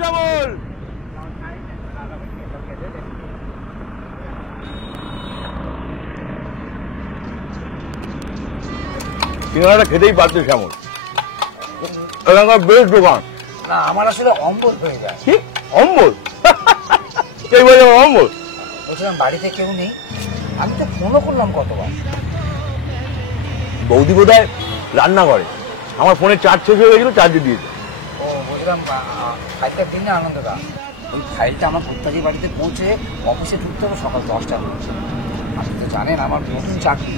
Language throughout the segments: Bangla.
শ্যামল সিঙ্গাড়াটা খেতেই পারছো শ্যামল, এখানকার বেশ দোকান। না আমার আসলে অম্বল হয়ে যায়। কি অম্বল? কে বলে অম্বল? বলছিলাম বাড়িতে কেউ নেই, আমি তো ফোনও করলাম কতবার। বৌদি বোধহয় রান্না করে, আমার ফোনে চার্জ শেষ হয়ে গেছিল, চার্জে দিয়েছে। ও বুঝলাম, ফাইলটা দিন না আনন্দদা। ওই ফাইলটা আমার প্রত্যাশী বাড়িতে পৌঁছে অফিসে ঢুকতে হবে সকাল 10টার মধ্যে। আপনি তো জানেন আমার নতুন চাকরি।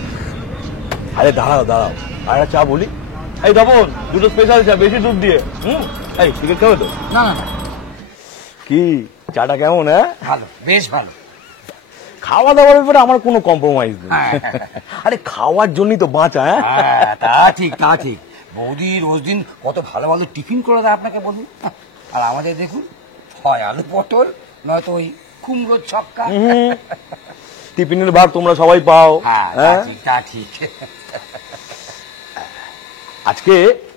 আরে দাঁড়াও দাঁড়াও, আর চা বলি। এই তপন, দুটো স্পেশাল চা, বেশি দুধ দিয়ে। এই টিকিট খাবে তো? না না না। কি চাটা কেমন? হ্যাঁ ভালো, বেশ ভালো। খাওয়া দাওয়ার ব্যাপারে আমার কোনো কম্প্রোমাইজ নেই। আরে খাওয়ার জন্যই তো বাঁচা। হ্যাঁ তা ঠিক, তা ঠিক। বৌদি রোজ দিন কত ভালো ভালো টিফিন করে দেয় আপনাকে বলুন। আর আমাদের দেখুন, হয় আলু পটল, নয়তো ওই কুমড়োর ছক্কা। টিফিনের ভাগ তোমরা সবাই পাও। হ্যাঁ তা ঠিক। আজকে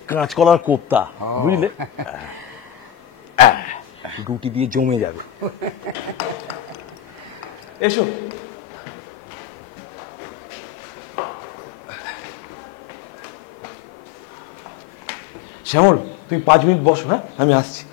কাঁচকলার কোপ্তা, বুঝলে, রুটি দিয়ে জমে যাবে। এসো। শ্যামল তুই 5 মিনিট বসো, হ্যাঁ আমি আসছি।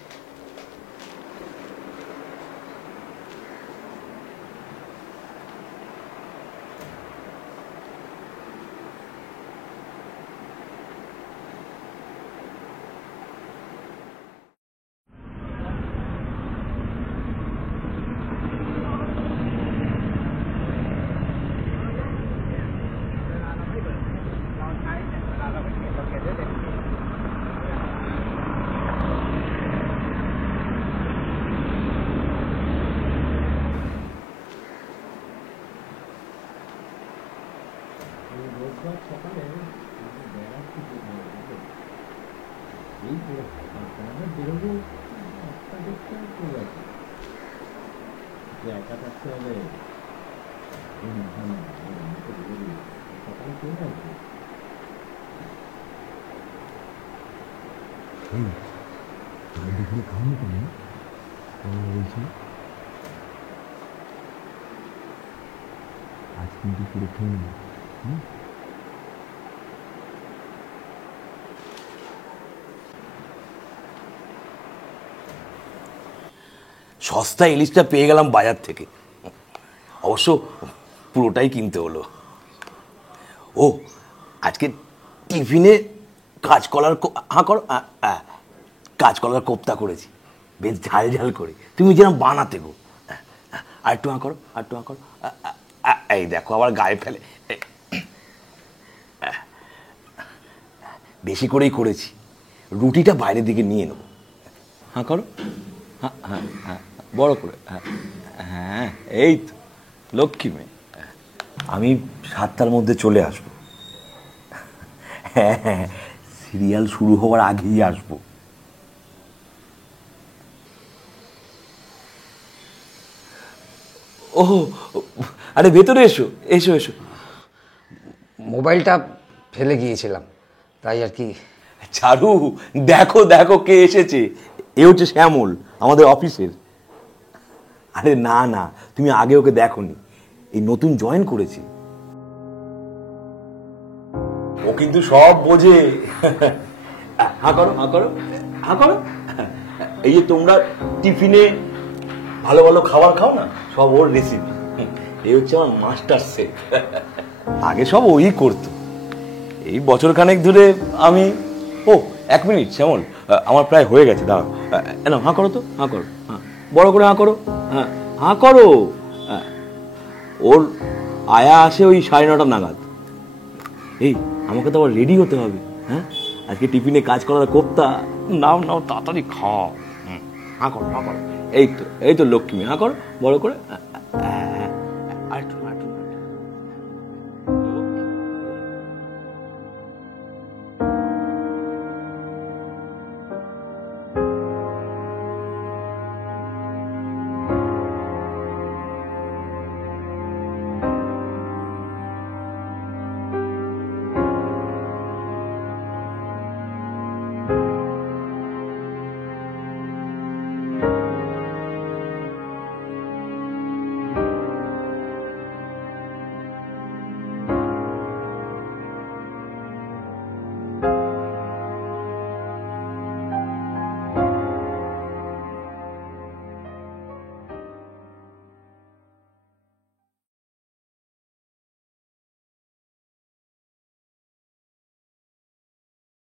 আজ কিন্তু পুরো খেয়ে নেব। সস্তা ইলিশটা পেয়ে গেলাম বাজার থেকে, অবশ্য পুরোটাই কিনতে হলো। ও আজকে টিফিনে কাঁচকলার কাঁচকলার কোপ্তা করেছি, বেশ ঝাল ঝাল করে, তুমি যেন বানাতে গো। আর একটু করো, আর একটু করো। এই দেখো আবার গায়ে ফেলে। বেশি করেই করেছি, রুটিটা বাইরের দিকে নিয়ে নেবো। হ্যাঁ করো, হ্যাঁ হ্যাঁ হ্যাঁ বড় করে। হ্যাঁ হ্যাঁ এই তো লক্ষ্মী মেয়ে। আমি 7টার মধ্যে চলে আসবো। হ্যাঁ হ্যাঁ সিরিয়াল শুরু হওয়ার আগেই আসবো। ও আরে ভেতরে এসো, এসো এসো। মোবাইলটা ফেলে গিয়েছিলাম, তাই আর কি। চারু দেখো দেখো কে এসেছে, এ হচ্ছে শ্যামল, আমাদের অফিসের। আরে না না, তুমি আগে ওকে দেখোনি, এই নতুন জয়েন করেছি। ও কিন্তু সব বোঝে। হ্যাঁ করো, হ্যাঁ করো, হ্যাঁ করো। এই যে তোমরা টিফিনে ভালো ভালো খাবার খাও না, সব ওর রেসিপি। এই হচ্ছে আমার মাস্টার শেফ। আগে সব ওই করতো, এই বছরখানেক ধরে আমি। ও 1 মিনিট শ্যামল, আমার প্রায় হয়ে গেছে, দাঁড়াও। না হাঁ করো তো, হাঁ করো, হ্যাঁ বড় করে হাঁ করো, হ্যাঁ হাঁ করো। ওর আয়া আসে ওই 9:30 নাগাদ। এই আমাকে তো আবার রেডি হতে হবে। হ্যাঁ আজকে টিফিনে কাঁচকলার কোপ্তা, নাও নাও তাড়াতাড়ি খাও। হাঁ করো, হাঁ করো। এই তো লক্ষ্মী, হাঁ করো বড় করে।